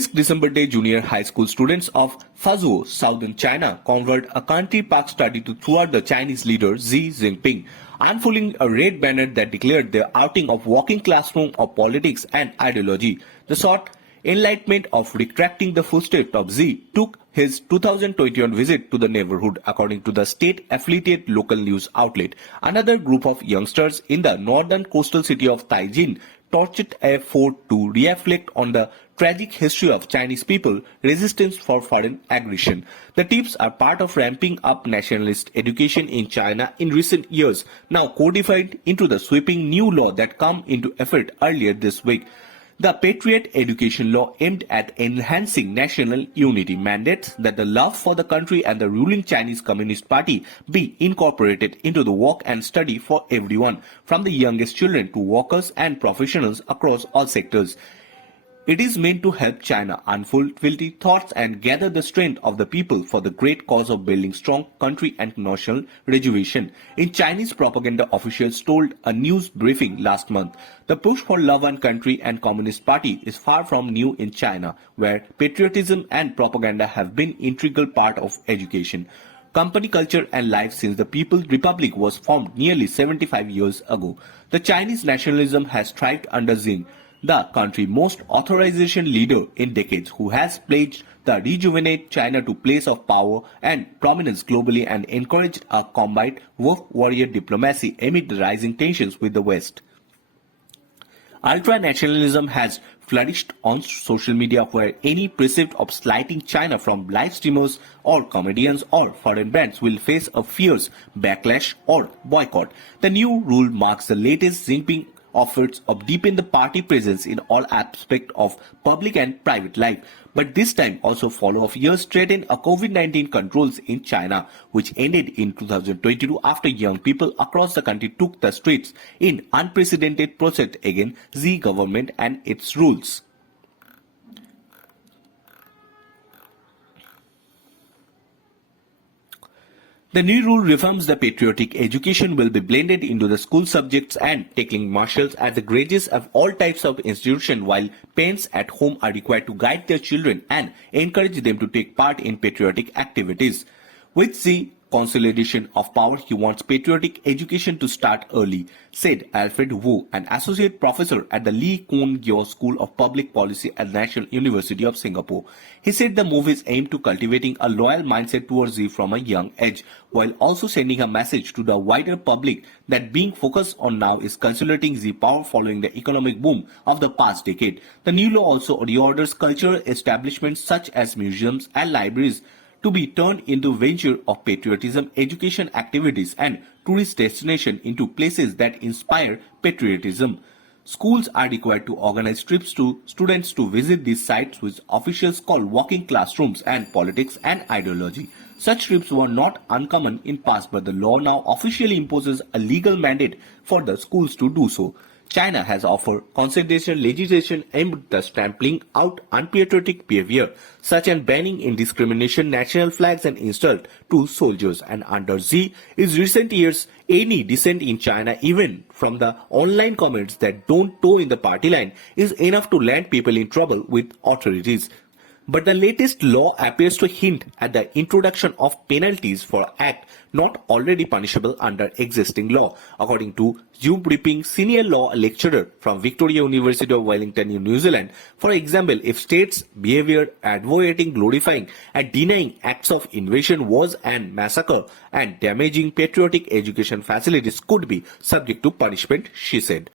Brisk December Day junior high school students of Fuzhou, southern China, convert a country park study to thwart the Chinese leader Xi Jinping, unfurling a red banner that declared their outing of walking classroom of politics and ideology. The short enlightenment of retracting the footsteps of Xi took his 2021 visit to the neighborhood, according to the state-affiliated local news outlet. Another group of youngsters in the northern coastal city of Taijin torched a fort to reflect on the tragic history of Chinese people resistance for foreign aggression. The tips are part of ramping up nationalist education in China in recent years, now codified into the sweeping new law that came into effect earlier this week. The Patriot Education Law aimed at enhancing national unity mandates that the love for the country and the ruling Chinese Communist Party be incorporated into the work and study for everyone, from the youngest children to workers and professionals across all sectors. It is meant to help China unfold filthy thoughts and gather the strength of the people for the great cause of building strong country and national rejuvenation. In Chinese propaganda officials told a news briefing last month, the push for love and country and Communist Party is far from new in China, where patriotism and propaganda have been integral part of education, company culture and life since the People's Republic was formed nearly 75 years ago. The Chinese nationalism has thrived under Xi, the country's most authorization leader in decades, who has pledged to rejuvenate China to place of power and prominence globally and encouraged a combat warrior diplomacy amid the rising tensions with the West. Ultra-nationalism has flourished on social media, where any perceived of slighting China from live streamers or comedians or foreign brands will face a fierce backlash or boycott. The new rule marks the latest Jinping efforts of deepen the party presence in all aspects of public and private life, but this time also follow of years straightened a COVID-19 controls in China, which ended in 2022 after young people across the country took the streets in unprecedented protest against Xi government and its rules. The new rule reforms the patriotic education will be blended into the school subjects and tackling marshals as the graduates of all types of institutions, while parents at home are required to guide their children and encourage them to take part in patriotic activities. With the consolidation of power, he wants patriotic education to start early, said Alfred Wu, an associate professor at the Lee Kuan Yew School of Public Policy at the National University of Singapore. He said the move is aimed to cultivating a loyal mindset towards Xi from a young age, while also sending a message to the wider public that being focused on now is consolidating Xi power following the economic boom of the past decade. The new law also reorders cultural establishments such as museums and libraries to be turned into venture of patriotism, education activities and tourist destination into places that inspire patriotism. Schools are required to organize trips to students to visit these sites, which officials call walking classrooms and politics and ideology. Such trips were not uncommon in past, but the law now officially imposes a legal mandate for the schools to do so. China has offered consolidation legislation aimed at stamping out unpatriotic behavior, such as banning indiscrimination national flags and insult to soldiers. And under Xi, in recent years, any dissent in China, even from the online comments that don't toe in the party line, is enough to land people in trouble with authorities. But the latest law appears to hint at the introduction of penalties for acts not already punishable under existing law, according to Zhu Bripping, senior law lecturer from Victoria University of Wellington in New Zealand. For example, if states' behavior advocating, glorifying and denying acts of invasion, wars and massacre and damaging patriotic education facilities could be subject to punishment, she said.